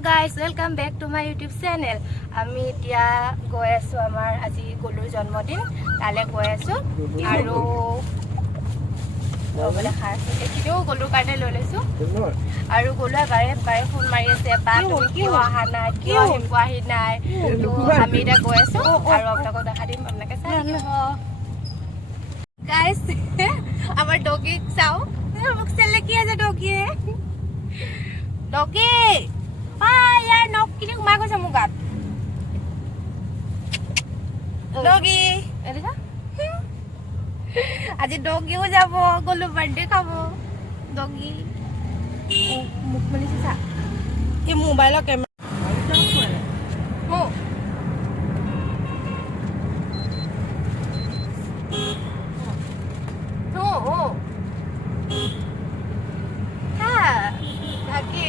guys, welcome back to my YouTube channel. আমি এতিয়া গৈ আছো আমাৰ আজি গলুৰ জন্মদিন তালে গৈ আছো আৰু বলে খাস এতিয়াও গলুৰ কাৰণে লৈ লৈছো আৰু গলুৱা বাৰে বাৰে ফোন মাৰি আছে বা তুমি কিয় আহা নাই কিয় আহি নাই তো আমি এতিয়া গৈ আছো আৰু আপোনালোকক দেখা দিম আপোনালোকে চাই থাকিব guys আমাৰ ডগি চাও মোক চেলে কি আছে ডগিয়ে ডগি यार नॉक किने घुमा को छ मुगात डगी एरिसा आज डगी हो जाबो गोलु बर्थडे खाबो डगी मुख मनि सा ए मोबाइल कैमरा हो हो हो हा आगे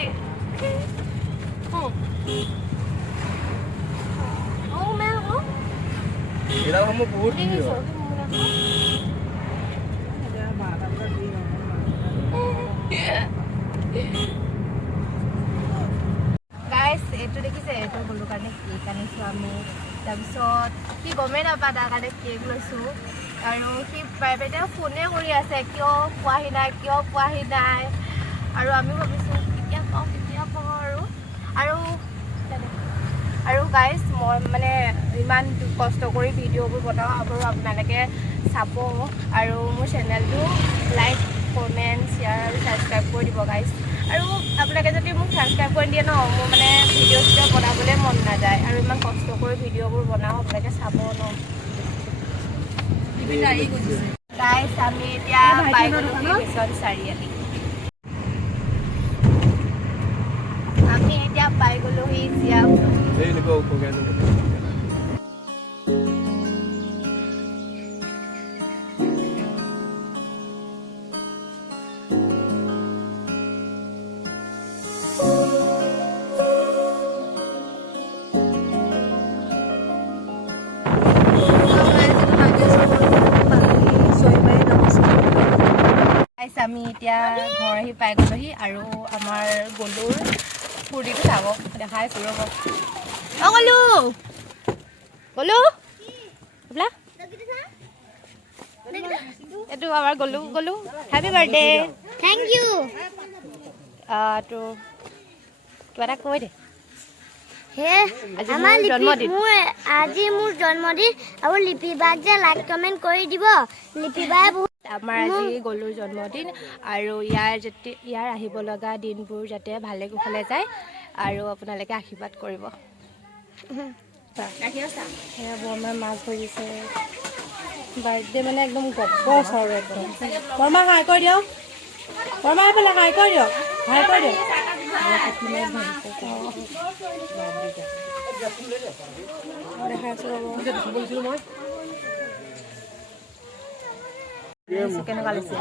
oh man oh Kira kamu buat dia. Guys, itu দেখিছে এটা বলু কাৰণে কেক আনিছো আমি তাৰপিছত কি গমে নাপাতা কাৰণে কেক লৈছো আৰু কি প্ৰাইভেটে ফোনে কৰি আছে কিয় পোৱাহি নাই আৰু আমি ভাবিছো কেতিয়া পাওঁ আৰু গাইজ মই মানে ইমান কষ্ট কৰি ভিডিঅ'বোৰ বনাওঁ আৰু আপোনালোকে চাব আৰু মোৰ চেনেলটো লাইক কমেণ্ট শ্বেয়াৰ আৰু ছাবস্ক্ৰাইব কৰি দিব গাইজ আৰু আপোনালোকে যদি মোক ছাবস্ক্ৰাইব কৰি দিয়ে ন মোৰ মানে ভিডিঅ' বনাবলৈ মন নাযায় আৰু ইমান কষ্ট কৰি ভিডিঅ'বোৰ বনাওঁ আপোনালোকে চাব ন গাইজ আমি এতিয়া পাই গ'লো মিছন চাৰিআলি আমি এতিয়া পাই গ'লো জিয়া Đây là cô gái này. আমি এতিয়া ঘৰ আহি পাই গ'লোহি আৰু আমাৰ গলুৰ ফুৰ্তিটো চাব দেখাইছোঁ ৰ'ব Oh, Golu! Golu? Apa? Itu our Golu. Happy birthday. Thank you. To কিবা কৈ দে হে আমাৰ জন্মদিন আজি মোৰ জন্মদিন আৰু লিপি বাক যে লাইক কমেন্ট কৰি দিব লিপি বাই আমাৰ আজি গলুৰ জন্মদিন আৰু ইয়াৰ আহিব লগা দিনবোৰ যাতে ভালে কুশলে যায় আৰু আপোনালোকে আশীৰ্বাদ কৰিব বৰমাৰ মাছ ধৰিছে বাৰ্থডে মানে একদম গপচ আৰু একদম বৰমা হাই কৰি দিয়ক বৰমা এইফালে হাই কৰি দিয়ক কেনেকুৱা লাগিছে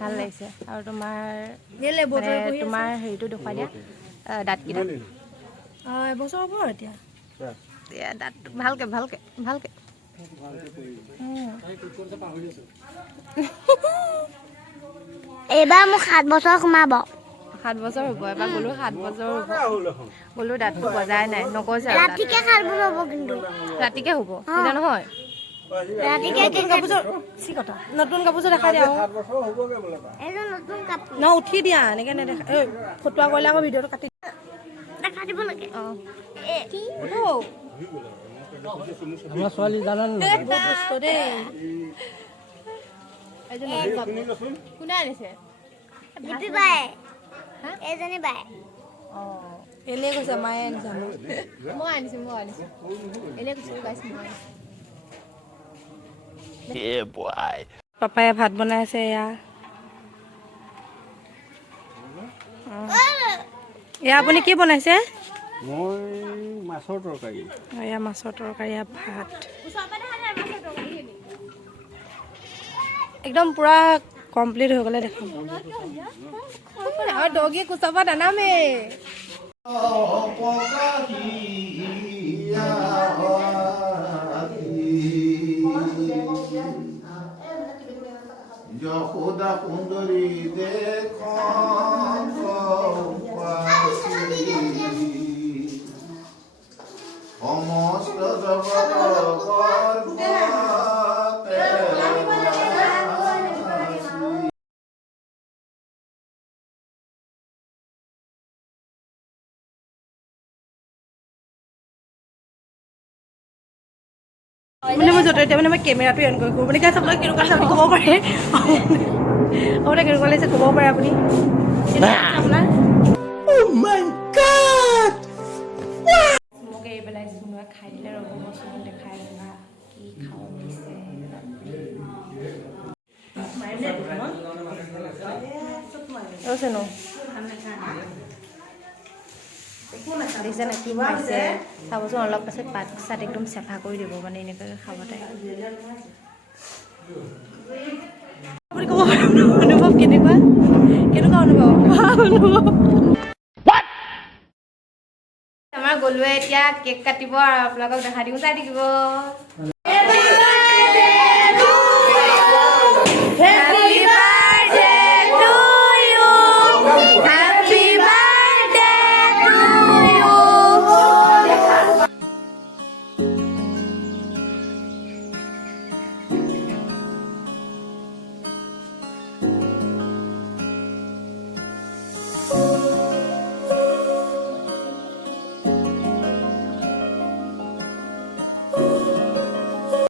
ভাল লাগিছে আৰু তোমাৰ হেৰিটো দেখুৱাই দিয়া দাঁতকেইটা এবছৰ হ'ব এতিয়া দাঁত ভালকে এইবাৰ মোক 7 বছৰ সোমাব 7 বছৰ হ'ব এবাৰ গ'লো 7 বছৰ হ'ব গ'লো দাঁতটো বজাই নাই নগজে ৰাতিকে 7 বছৰ হ'ব কিন্তু ৰাতিকে হ'ব এতিয়া নহয় ৰাতিকে নতুন কাপোৰ দেখাই দিয়া এইটো নতুন কাপোৰ ন উঠি দিয়া এনেকে নেদেখা ফটোৱা কৰিলে আকৌ ভিডিঅ'টো কাটি দেখা দিব লাগে আমাৰ ছোৱালী জানা নাই কোনে আনিছে লিপি বাই এজনী বাই এলে কৈছে মায়ে আনিছে মই আনিছো এলে কৈছে গাইছ মই পাপাই ভাত বনাইছে এয়া আপুনি কি বনাইছে মই মাছৰ তৰকাৰী এয়া মাছৰ তৰকাৰী ভাত একদম পুৰা কমপ্লিট হৈ গ'লে দেখাম আৰু doggy কুচাবা দানামে Yohuda Kunduri de Kon মানে মই য'তে ত'তে মানে মই কেমেৰাটো অন কৰি কৰোঁ মানে গাইছ আপোনাক কেনেকুৱা আছে আপুনি ক'ব পাৰে আপোনাক কেনেকুৱা লাগিছে ক'ব পাৰে আপুনি আপোনাৰ মোক এৰি পেলাই চুনুৱে খাই দিলে ৰ'ব মই চুনুক দেখাই ৰ'বা কি খাব দিছে চুনু দেখিছে নে কি খাইছে চাবচোন অলপ পাছত পাত চাত একদম চাফা কৰি দিব মানে এনেকুৱাকৈ খাব তাই আপুনি ক'ব পাৰে অনুভৱ কেনেকুৱা কেনেকুৱা অনুভৱ আমাৰ গলুৱে এতিয়া কেক কাটিব আৰু আপোনালোকক দেখাই দিওঁ চাই থাকিব